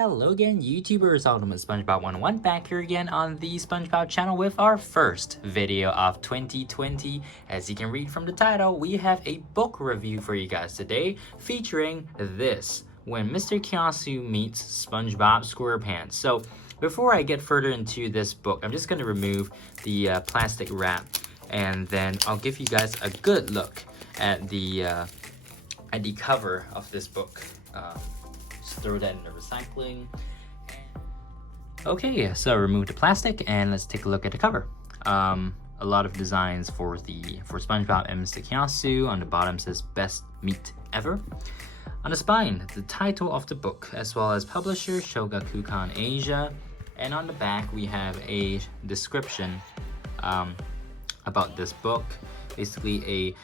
Hello again, YouTubers, Ultimate SpongeBob 101 back here again on the SpongeBob channel with our first video of 2020. As you can read from the title, we have a book review for you guys today featuring this, When Mr. Kiasu Meets SpongeBob SquarePants. So before I get further into this book, I'm just going to remove the plastic wrap and then I'll give you guys a good look at the cover of this book. Just throw that in the recycling. Okay, so remove the plastic and let's take a look at the cover. A lot of designs for SpongeBob and Mr. Kiasu. On the bottom says best meet ever. On the spine, the title of the book, as well as publisher Nickelodeon Asia. And on the back, we have a description about this book. Basically a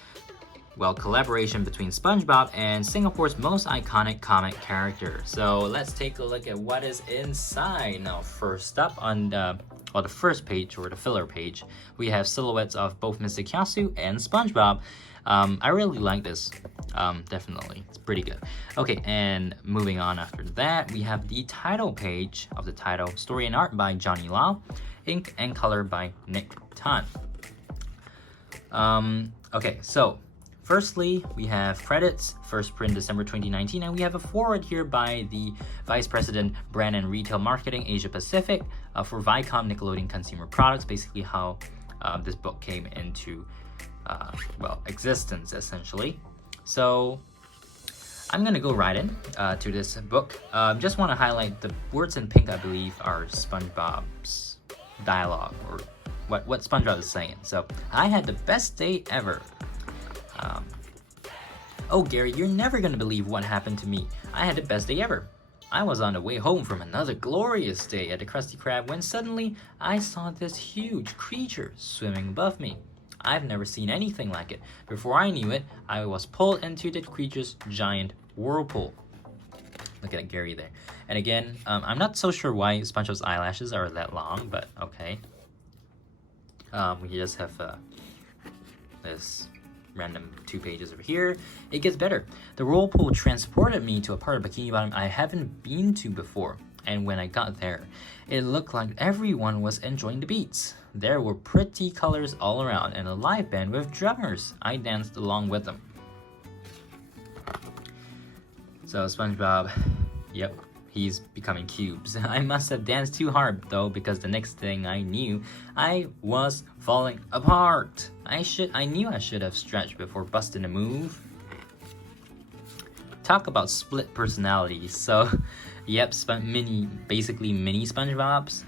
collaboration between SpongeBob and Singapore's most iconic comic character. So let's take a look at what is inside. Now, first up on the first page, or the filler page, we have silhouettes of both Mr. Kiasu and SpongeBob. I really like this, definitely. It's pretty good. Okay, and moving on after that, we have the title page of the title, story and art by Johnny Lau, ink and color by Nick Tan. Okay, so firstly, we have credits, first print December 2019, and we have a foreword here by the Vice President, Brand and Retail Marketing, Asia Pacific, for Viacom Nickelodeon Consumer Products, basically how this book came into, existence, essentially. So I'm gonna go right in to this book. Just want to highlight the words in pink, I believe, are SpongeBob's dialogue, or what SpongeBob is saying. So, I had the best day ever. Oh Gary, you're never gonna believe what happened to me. I had the best day ever. I was on the way home from another glorious day at the Krusty Krab when suddenly I saw this huge creature swimming above me. I've never seen anything like it. Before I knew it, I was pulled into the creature's giant whirlpool. Look at Gary there. And again, I'm not so sure why SpongeBob's eyelashes are that long, but okay. We just have this random 2 pages over here. It gets better. The whirlpool transported me to a part of Bikini Bottom I haven't been to before, and when I got there, it looked like everyone was enjoying the beats. There were pretty colors all around and a live band with drummers. I danced along with them. So SpongeBob, yep, he's becoming cubes. I must have danced too hard though, because the next thing I knew, I was falling apart. I knew I should have stretched before busting a move. Talk about split personalities. So, yep, basically mini SpongeBobs.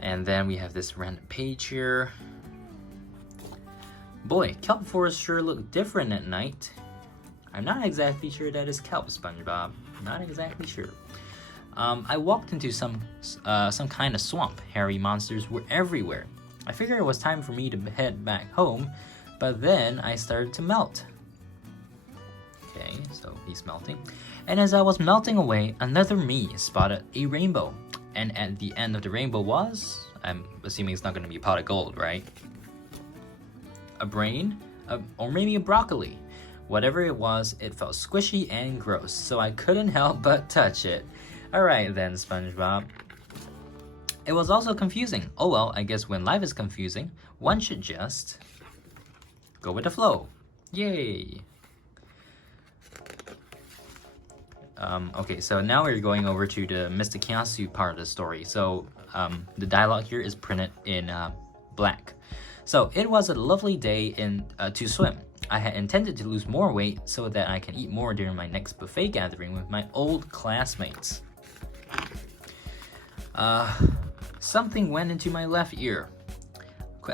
And then we have this random page here. Boy, kelp forests sure look different at night. I'm not exactly sure that is kelp, SpongeBob. Not exactly sure. I walked into some kind of swamp. Hairy monsters were everywhere. I figured it was time for me to head back home, but then I started to melt. Okay, so he's melting. And as I was melting away, another me spotted a rainbow. And at the end of the rainbow was, I'm assuming it's not going to be a pot of gold, right? A brain? Or maybe a broccoli. Whatever it was, it felt squishy and gross, so I couldn't help but touch it. Alright then, SpongeBob. It was also confusing. Oh well, I guess when life is confusing, one should just go with the flow. Yay! Okay, so now we're going over to the Mr. Kiasu part of the story. So, the dialogue here is printed in black. So, it was a lovely day to swim. I had intended to lose more weight so that I can eat more during my next buffet gathering with my old classmates. Something went into my left ear.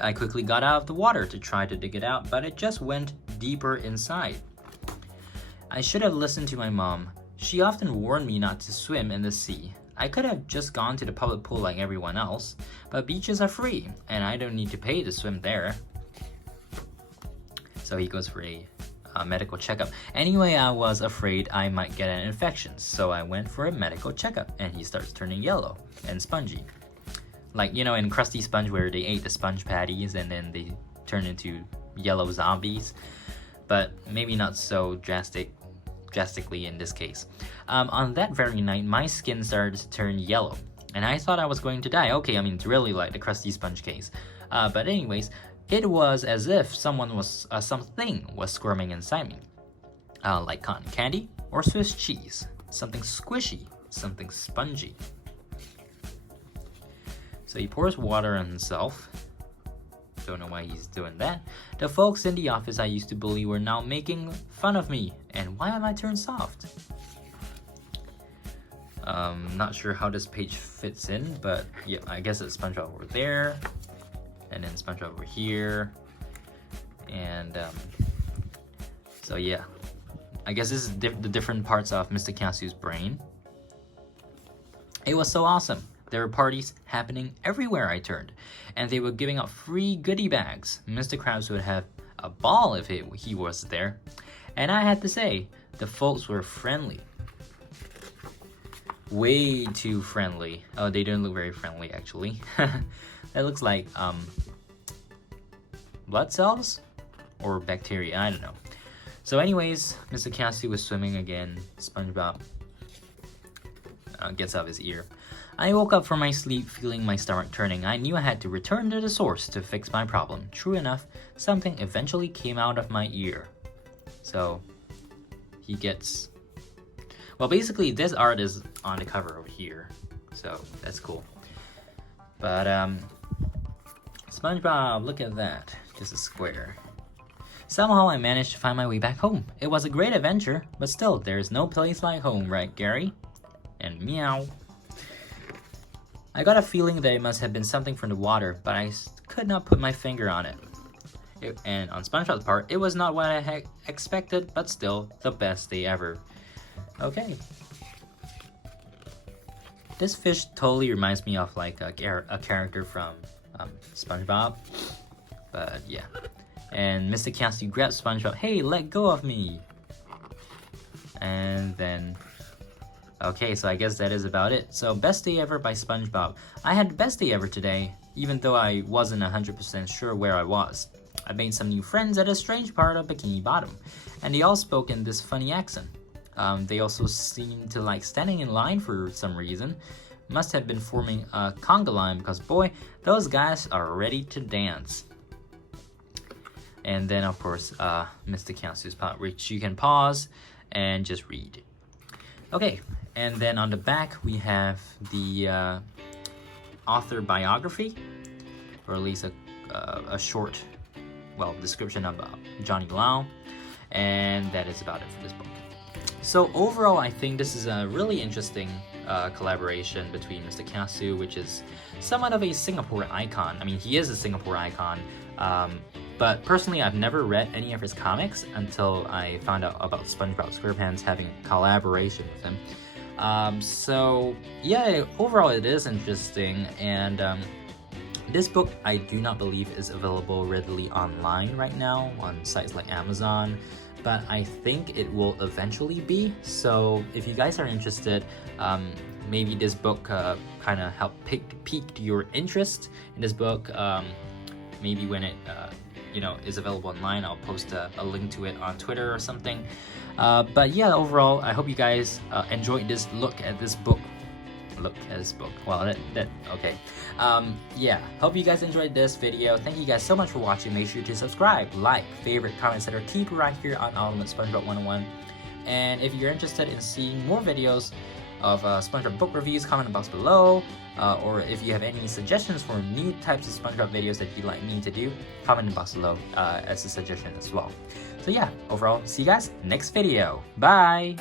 I quickly got out of the water to try to dig it out, but it just went deeper inside. I should have listened to my mom. She often warned me not to swim in the sea. I could have just gone to the public pool like everyone else, but beaches are free, and I don't need to pay to swim there. So he goes for a medical checkup. Anyway, I was afraid I might get an infection, so I went for a medical checkup, and he starts turning yellow and spongy. Like, you know, in Krusty Sponge where they ate the sponge patties and then they turn into yellow zombies. But maybe not so drastic drastically in this case. On that very night, my skin started to turn yellow, and I thought I was going to die. Okay, I mean, it's really like the crusty sponge case. But anyways, it was as if something was squirming inside me. Like cotton candy or Swiss cheese. Something squishy, something spongy. So he pours water on himself. Don't know why he's doing that. The folks in the office I used to bully were now making fun of me. And why am I turned soft? Not sure how this page fits in, but yeah, I guess it's SpongeBob over there, and then SpongeBob over here, and so yeah, I guess this is the different parts of Mr. Kiasu's brain. It was so awesome. There were parties happening everywhere I turned, and they were giving out free goodie bags. Mr. Krabs would have a ball if he was there, and I had to say, the folks were friendly. Way too friendly. Oh, they didn't look very friendly actually. That looks like blood cells or bacteria, I don't know. So anyways, Mr. Kiasu was swimming again. SpongeBob gets out of his ear. I woke up from my sleep feeling my stomach turning. I knew I had to return to the source to fix my problem. True enough, something eventually came out of my ear. So he gets... Well, basically this art is on the cover over here. So that's cool. But SpongeBob, look at that. Just a square. Somehow I managed to find my way back home. It was a great adventure, but still, there's no place like home, right, Gary? And meow. I got a feeling that it must have been something from the water, but I could not put my finger on it. And on SpongeBob's part, it was not what I had expected, but still, the best day ever. Okay. This fish totally reminds me of like a character from SpongeBob. But yeah. And Mr. Kiasu grabs SpongeBob. Hey, let go of me. And then... Okay, so I guess that is about it. So, best day ever by SpongeBob. I had the best day ever today, even though I wasn't 100% sure where I was. I made some new friends at a strange part of Bikini Bottom, and they all spoke in this funny accent. They also seemed to like standing in line for some reason. Must have been forming a conga line because boy, those guys are ready to dance. And then of course, Mr. Kiasu's part, which you can pause and just read. Okay, and then on the back we have the author biography, or at least a short, well, description about Johnny Lau, and that is about it for this book. So overall, I think this is a really interesting collaboration between Mr. Kiasu, which is somewhat of a Singapore icon. I mean, he is a Singapore icon, but personally, I've never read any of his comics until I found out about SpongeBob SquarePants having a collaboration with him. So yeah, overall it is interesting, and this book I do not believe is available readily online right now on sites like Amazon, but I think it will eventually be. So if you guys are interested, maybe this book kind of helped piqued your interest in this book. Maybe when it is available online, I'll post a link to it on Twitter or something. But yeah, overall, I hope you guys enjoyed this look at this book. Well, okay. Yeah, hope you guys enjoyed this video. Thank you guys so much for watching. Make sure to subscribe, like, favorite, comment, etc. Keep it right here on Ultimate SpongeBob 101. And if you're interested in seeing more videos of SpongeBob book reviews, comment in the box below. Or if you have any suggestions for new types of SpongeBob videos that you'd like me to do, comment in the box below as a suggestion as well. So yeah, overall, see you guys next video. Bye!